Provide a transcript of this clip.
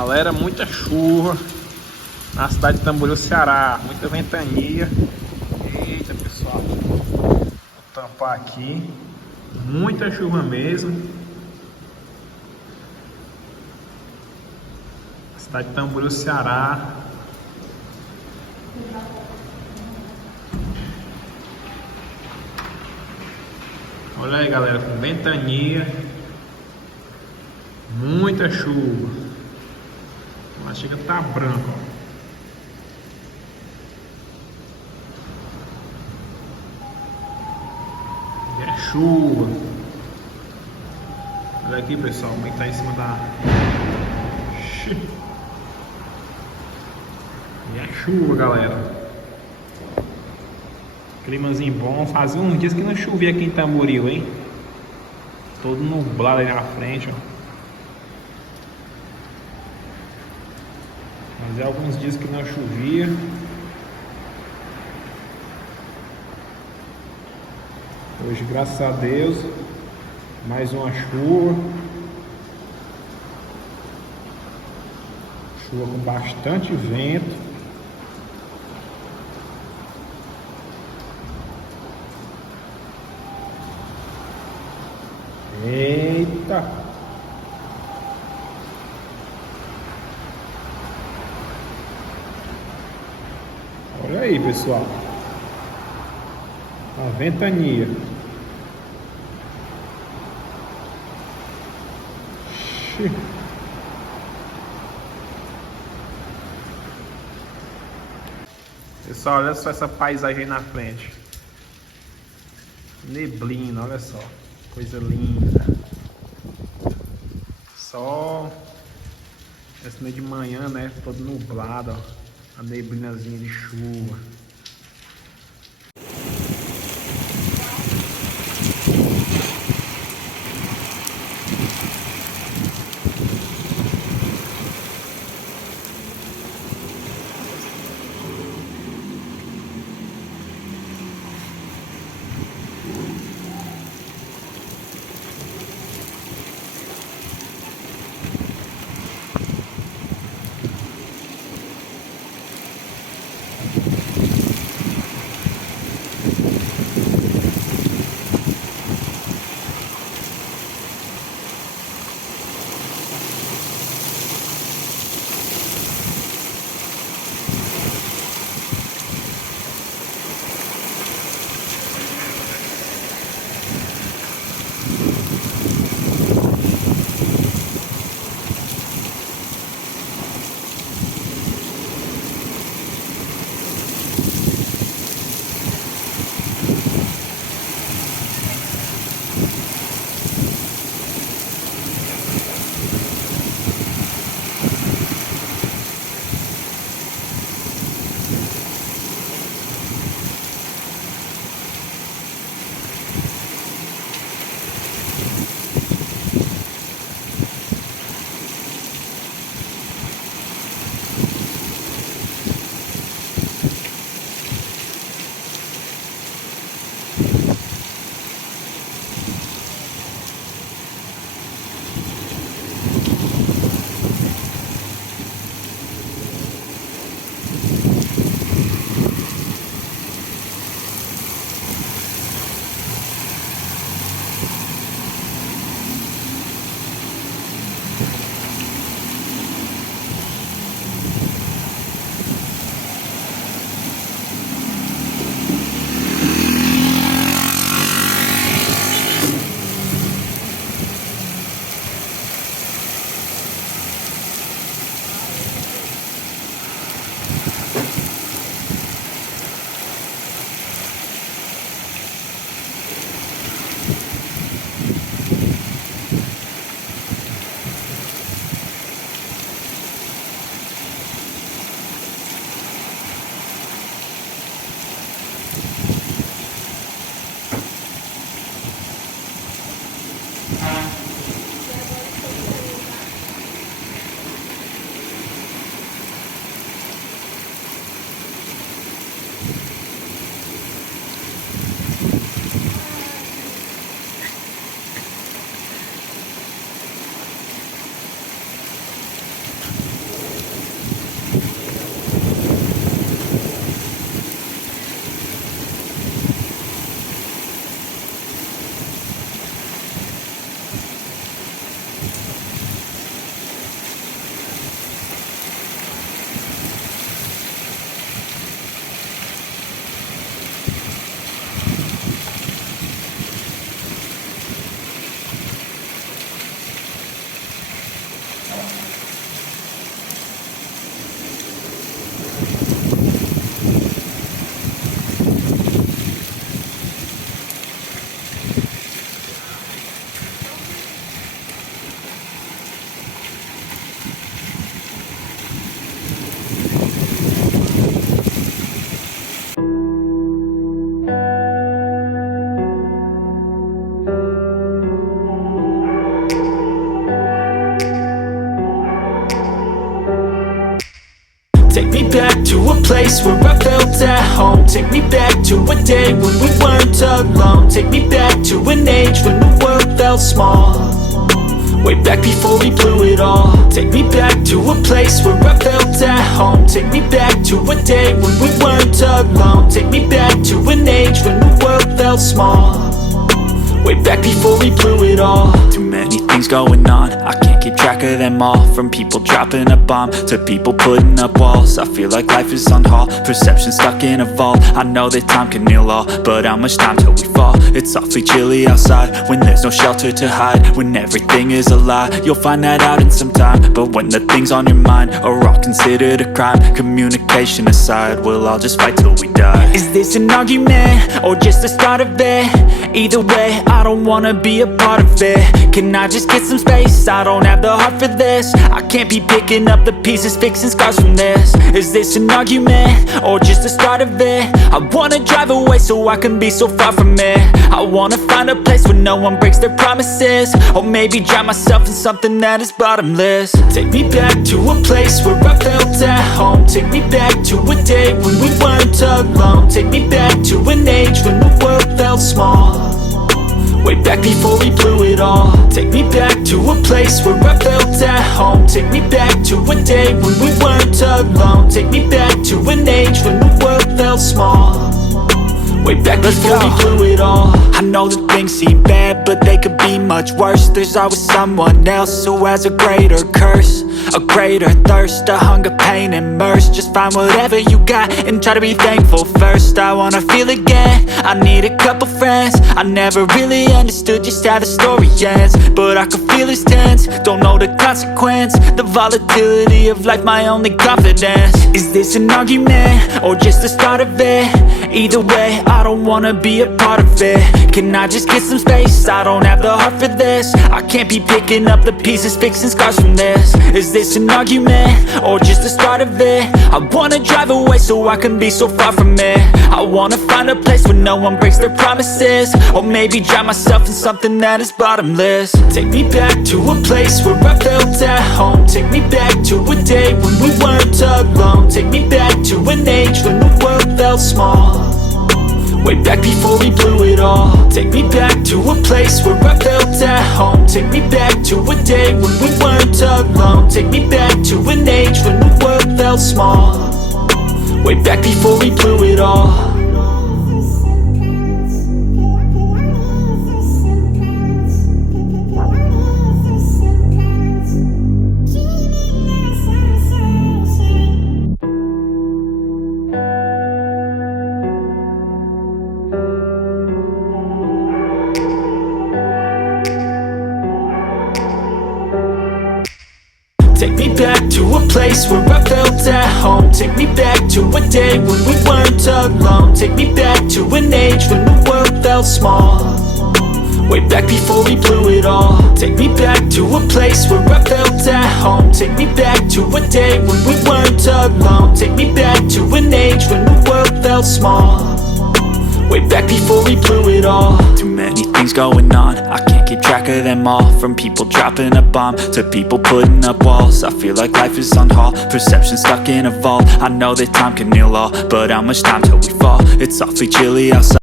Galera, muita chuva na cidade de Tamboril Ceará, muita ventania. Eita, pessoal, vou tampar aqui. Muita chuva mesmo. Cidade de Tamboril Ceará. Olha aí, galera, com ventania. Muita chuva. Lá chega a tá branco, ó. E é chuva. Olha aqui, pessoal, como é que tá em cima da... E é chuva, galera. Climazinho bom. Fazia uns dias que não chovia aqui em Tamboril, hein? Todo nublado aí na frente, ó. Fazia alguns dias que não chovia. Hoje, graças a Deus, mais uma chuva. Chuva com bastante vento. Eita! Olha aí, pessoal. A ventania. Pessoal, olha só essa paisagem aí na frente. Neblina, olha só. Coisa linda. Sol. Essa de manhã, né? Todo nublado, ó. A neblinazinha de chuva. back to a place where I felt at home. Take me back to a day when we weren't alone. Take me back to an age when the world felt small. Way back before we blew it all. Take me back to a place where I felt at home. Take me back to a day when we weren't alone. Take me back to an age when the world felt small. Way back before we blew it all. Too many things going on, I can't keep track of them all. From people dropping a bomb to people putting up walls. I feel like life is on hold, perception stuck in a vault. I know that time can heal all, but how much time till we fall? It's awfully chilly outside when there's no shelter to hide. When everything is a lie, you'll find that out in some time. But when the things on your mind are all considered a crime, communication aside, we'll all just fight till we die. Is this an argument or just the start of it? Either way, I don't wanna be a part of it. Can I just get some space? I don't have the heart for this. I can't be picking up the pieces, fixing scars from this. Is this an argument or just the start of it? I wanna drive away so I can be so far from it. I wanna find a place where no one breaks their promises. Or maybe drown myself in something that is bottomless. Take me back to a place where I felt at home. Take me back to a day when we weren't alone. Take me back to an age when the world felt small. Way back before we blew it all. Take me back to a place where I felt at home. Take me back to a day when we weren't alone. Take me back to an age when the world felt small. Way back before we blew it all. I know that things seem bad, but they could be much worse. There's always someone else who has a greater curse, a greater thirst, a hunger, pain, and mercy. Just find whatever you got and try to be thankful first. I wanna feel again, I need a couple friends. I never really understood just how the story ends, but I can feel it's tense, don't know the consequence. The volatility of life, my only confidence. Is this an argument or just the start of it? Either way, I don't wanna be a part of it. Can I just get some space? I don't have the heart for this. I can't be picking up the pieces, fixing scars from this. Is this an argument or just the start of it? I wanna drive away so I can be so far from it. I wanna find a place where no one breaks their promises. Or maybe drown myself in something that is bottomless. Take me back to a place where I felt at home. Take me back to a day when we weren't alone. Take me back to an age when the world felt small. Way back before we blew it all. Take me back to a place where I felt at home. Take me back to a day when we weren't alone. Take me back to an age when the world felt small. Way back before we blew it all. Take me back to a place where I felt at home. Take me back to a day when we weren't alone. Take me back to an age when the world felt small. Way back before we blew it all. Take me back to a place where I felt at home. Take me back to a day when we weren't alone. Take me back to an age when the world felt small. Way back before we blew it all. Too many things going on, I can't keep track of them all. From people dropping a bomb to people putting up walls. I feel like life is on hold, perception stuck in a vault. I know that time can heal all, but how much time till we fall? It's awfully chilly outside.